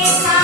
Yeah.